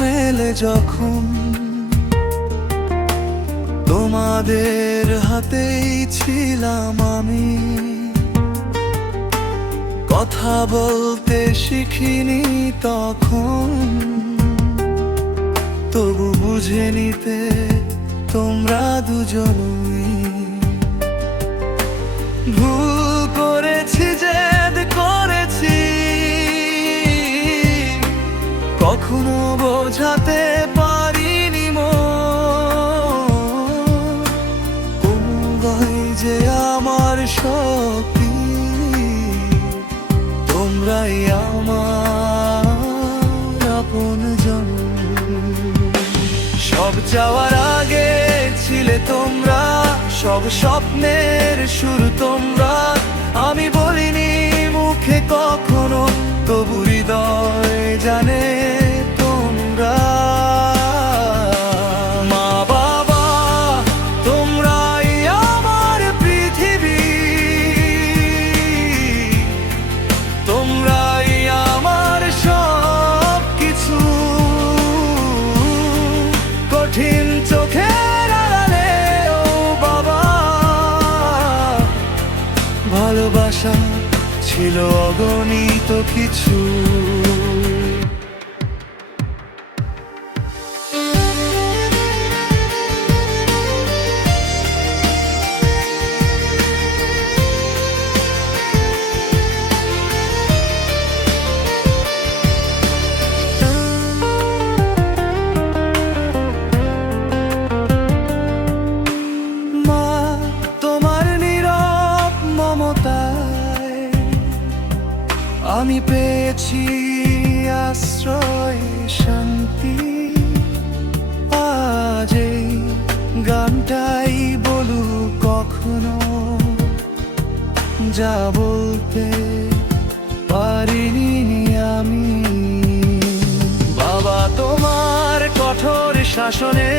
মেলে যখন তোমাদের হাতেই ছিলাম আমি। কথা বলতে শিখিনি তখন, তবু বুঝে নিতে তোমরা দুজনই। ভুল করেছি, জেদ করেছি, কখনো বোঝাতে পারিনি তোমরাই যে আমার শক্তি, তোমরাই আমার আপনজন। সব যাওয়ার আগে ছিলে তোমরা, সব স্বপ্নের শুরু তোমরা। আমি বলিনি মুখে কখনো, তবু হৃদয় জানে তোমরা। মা বাবা তোমরাই আমার পৃথিবী, তোমরাই আমার সব কিছু। কঠিন চোখের আড়ালে ও বাবা, ভালোবাসা ছিল অগণিত কিছু। আমি পেয়েছি আশ্রয়, শান্তি। আজ এই গানটাই বলু কখনো, যা বলতে পারিনি আমি। বাবা তোমার কঠোর শাসনে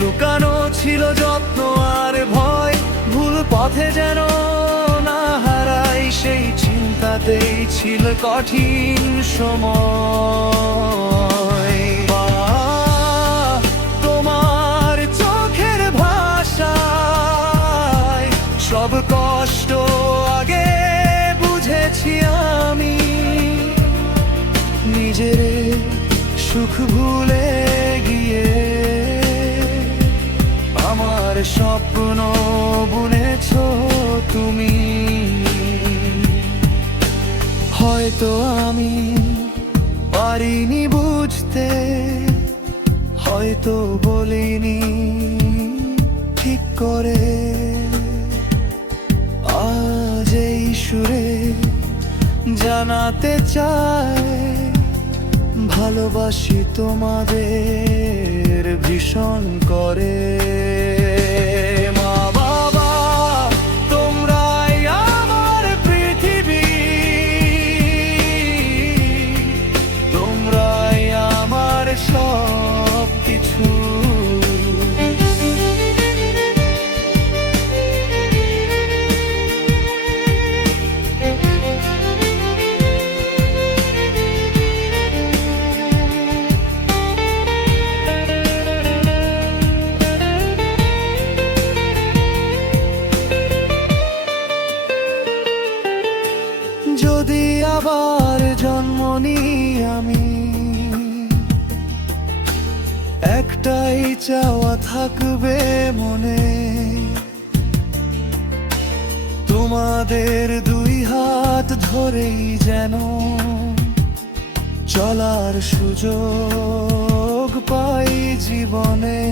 লুকানো ছিল যত্ন আর ভয়। ভুল পথে যেন না হারাই, সেই চিন্তাতেই ছিল কঠিন সময়। তোমার চোখের ভাষায় সব কষ্ট আগে বুঝেছি আমি। নিজের সুখ ভুলে গিয়ে আমার স্বপ্ন বুনেছ তুমি। হয়তো আমি পারিনি বুঝতে, হয়তো বলিনি ঠিক করে। আজ এই সুরে জানাতে চাই, ভালোবাসি তোমাদের ভীষণ করে। সব কিছু যদি আবার জন্ম নিই আমি, একটাই চাওয়া থাকবে মনে। তোমাদের দুই হাত ধরেই যেন চলার সুযোগ পাই জীবনে।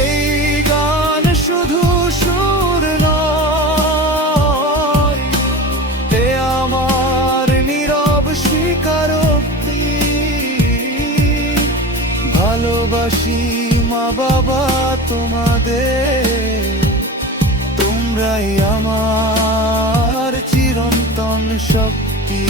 এই গান শুধু সুর নয়, এ আমার নীরব স্বীকারোক্তি। ভালোবাসি মা বাবা তোমাদের, তোমরাই আমার চিরন্তন শক্তি।